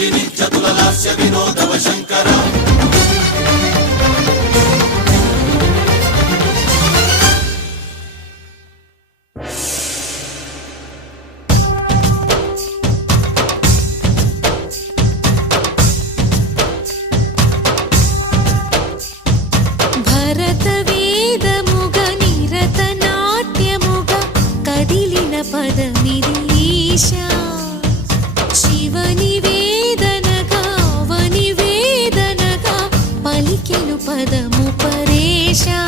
రంజిని చతుల లాస్య వినోదవ శంకర శివని వేదనగా అవని వేదనగా పలికెను పదము పరేశా